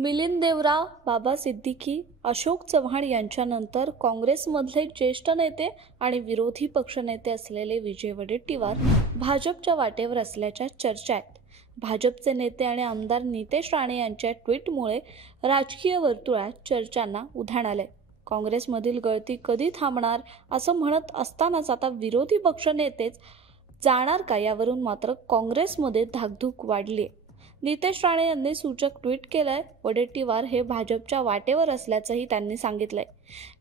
मिलिंद देवरा, बाबा सिद्दीकी, अशोक चव्हाण यांच्यानंतर काँग्रेसमधले ज्येष्ठ नेते आणि विरोधी पक्षनेते असलेले विजय वडेट्टीवार भाजपच्या वाटेवर असल्याच्या चर्चा आहेत। भाजपचे नेते आणि आमदार नितेश राणे यांच्या ट्विटमुळे राजकीय वर्तुळात चर्चांना उधाण आले। काँग्रेसमधील गळती कधी थांबणार असं म्हणत असतानाच आता विरोधी पक्षनेतेच जाणार का यावरून मात्र काँग्रेसमध्ये धाकधूक वाढली आहे। नितेश राणे यांनी सूचक ट्विट केलंय। वडेट्टीवार हे भाजपच्या वाटेवर असल्याचंही त्यांनी सांगितलंय।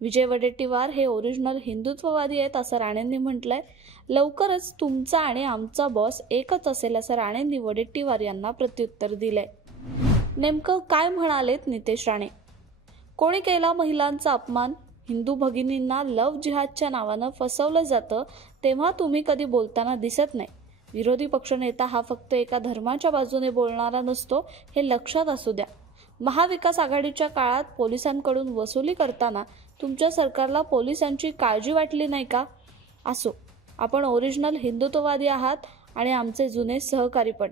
विजय वडेट्टीवार हे ओरिजिनल हिंदुत्ववादी आहेत असं राणेंनी म्हटलंय। लवकरच तुमचा आणि आमचा बॉस एकच असेल असं राणेंनी वडेट्टीवार यांना प्रत्युत्तर दिलंय। नेमकं काय म्हणालेत नितेश राणे? कोणी केला महिलांचा अपमान? हिंदू भगिनींना लव्ह जिहादच्या नावानं फसवलं जातं तेव्हा तुम्ही कधी बोलताना दिसत नाही। विरोधी पक्षनेता हा फक्त एका धर्माच्या बाजूने बोलणारा नसतो हे लक्षात असू द्या। महाविकास आघाडीच्या काळात पोलिसांकडून वसुली करताना तुमच्या सरकारला पोलिसांची काळजी वाटली नाही का? असो, आपण ओरिजिनल हिंदुत्ववादी आहात आणि आमचे जुने सहकारी पण।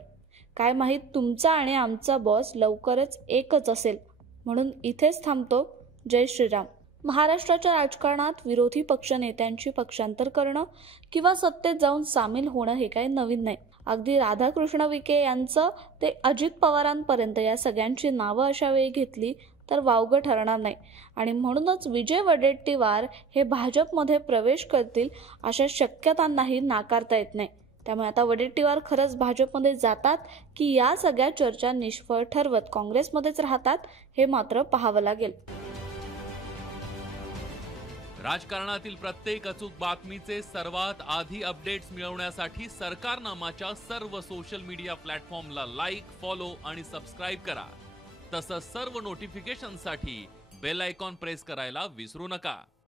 काय माहित तुमचा आणि आमचा बॉस लवकरच एकच असेल। म्हणून इथेच थांबतो। जय श्रीराम। महाराष्ट्राच्या राजकारणात विरोधी पक्षनेत्यांची पक्षांतर करणं किंवा सत्तेत जाऊन सामील होणं हे काही नवीन नाही। अगदी राधाकृष्ण विखे यांचं ते अजित पवारांपर्यंत या सगळ्यांची नावं अशा वेळी घेतली तर वावगं ठरणार नाही आणि म्हणूनच विजय वडेट्टीवार हे भाजपमध्ये प्रवेश करतील अशा शक्यतांनाही नाकारता येत नाही। त्यामुळे आता वडेट्टीवार खरंच भाजपमध्ये जातात की या सगळ्या चर्चा निष्फळ ठरवत काँग्रेसमध्येच राहतात हे मात्र पाहावं लागेल। राजकारणातील प्रत्येक अचूक बातमीचे सर्वात आधी अपडेट्स मिळवण्यासाठी सरकारनामाच्या सर्व सोशल मीडिया प्लॅटफॉर्मला लाईक, फॉलो आणि सबस्क्राइब करा। तसंच सर्व नोटिफिकेशनसाठी बेल आयकॉन प्रेस करायला विसरू नका।